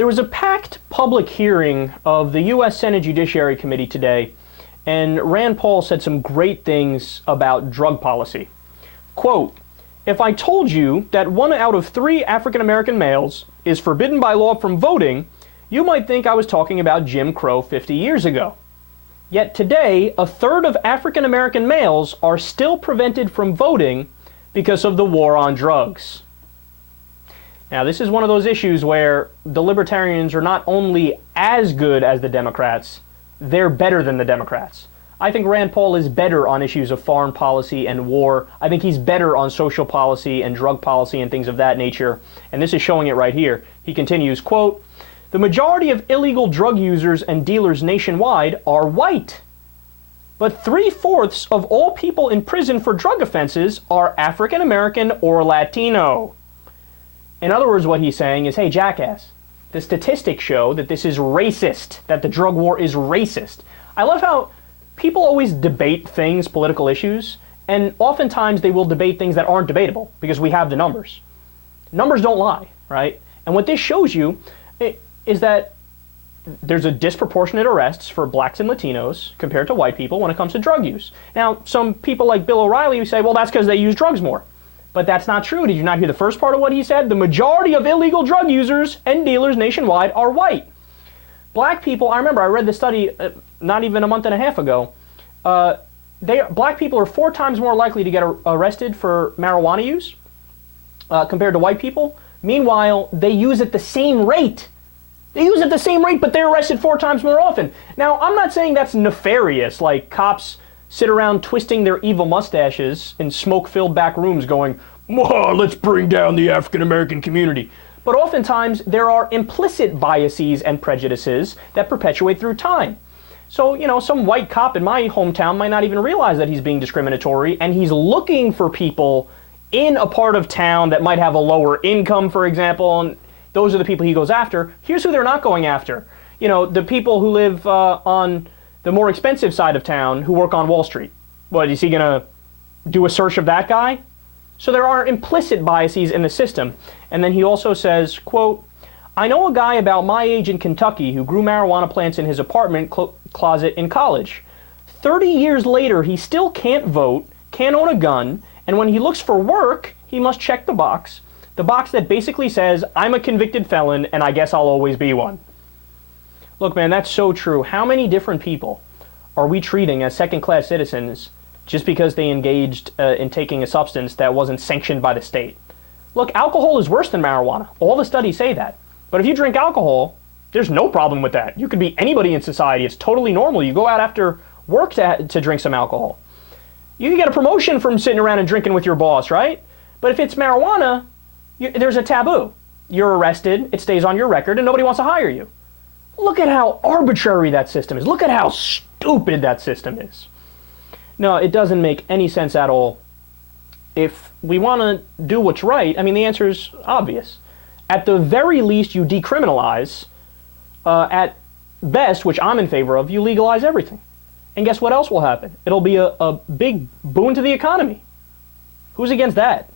There was a packed public hearing of the U.S. Senate Judiciary Committee today, and Rand Paul said some great things about drug policy. Quote, "If I told you that 1 out of 3 African American males is forbidden by law from voting, you might think I was talking about Jim Crow 50 years ago. Yet today, 1/3 of African American males are still prevented from voting because of the war on drugs." Now, this is one of those issues where the Libertarians are not only as good as the Democrats, they're better than the Democrats. I think Rand Paul is better on issues of foreign policy and war. I think he's better on social policy and drug policy and things of that nature. And this is showing it right here. He continues, quote, "The majority of illegal drug users and dealers nationwide are white. But 3/4 of all people in prison for drug offenses are African American or Latino." In other words, what he's saying is, hey, jackass, the statistics show that this is racist, that the drug war is racist. I love how people always debate things, political issues, and oftentimes they will debate things that aren't debatable because we have the numbers. Numbers don't lie, right? And what this shows you is that there's a disproportionate arrests for blacks and Latinos compared to white people when it comes to drug use. Now, some people like Bill O'Reilly who say, well, that's because they use drugs more. But that's not true. Did you not hear the first part of what he said? The majority of illegal drug users and dealers nationwide are white. Black people, I remember I read the study not even a month and a half ago. Black people are 4 times more likely to get arrested for marijuana use compared to white people. Meanwhile, they use at the same rate. They use at the same rate, but they're arrested 4 times more often. Now, I'm not saying that's nefarious, like cops sit around twisting their evil mustaches in smoke-filled back rooms going, let's bring down the African-American community. But oftentimes, there are implicit biases and prejudices that perpetuate through time. So, some white cop in my hometown might not even realize that he's being discriminatory, and he's looking for people in a part of town that might have a lower income, for example, and those are the people he goes after. Here's who they're not going after. The people who live on the more expensive side of town who work on Wall Street. What, is he going to do a search of that guy? So there are implicit biases in the system. And then he also says, quote, "I know a guy about my age in Kentucky who grew marijuana plants in his apartment closet in college. 30 years later, he still can't vote, can't own a gun, and when he looks for work, he must check the box that basically says, I'm a convicted felon and I guess I'll always be one." Look, man, that's so true. How many different people are we treating as second-class citizens just because they engaged in taking a substance that wasn't sanctioned by the state? Look, alcohol is worse than marijuana. All the studies say that. But if you drink alcohol, there's no problem with that. You could be anybody in society. It's totally normal. You go out after work to drink some alcohol. You can get a promotion from sitting around and drinking with your boss, right? But if it's marijuana, there's a taboo. You're arrested, it stays on your record, and nobody wants to hire you. Look at how arbitrary that system is. Look at how stupid that system is. No, it doesn't make any sense at all. If we want to do what's right, I mean, the answer is obvious. At the very least, you decriminalize. At best, which I'm in favor of, you legalize everything. And guess what else will happen? It'll be a big boon to the economy. Who's against that?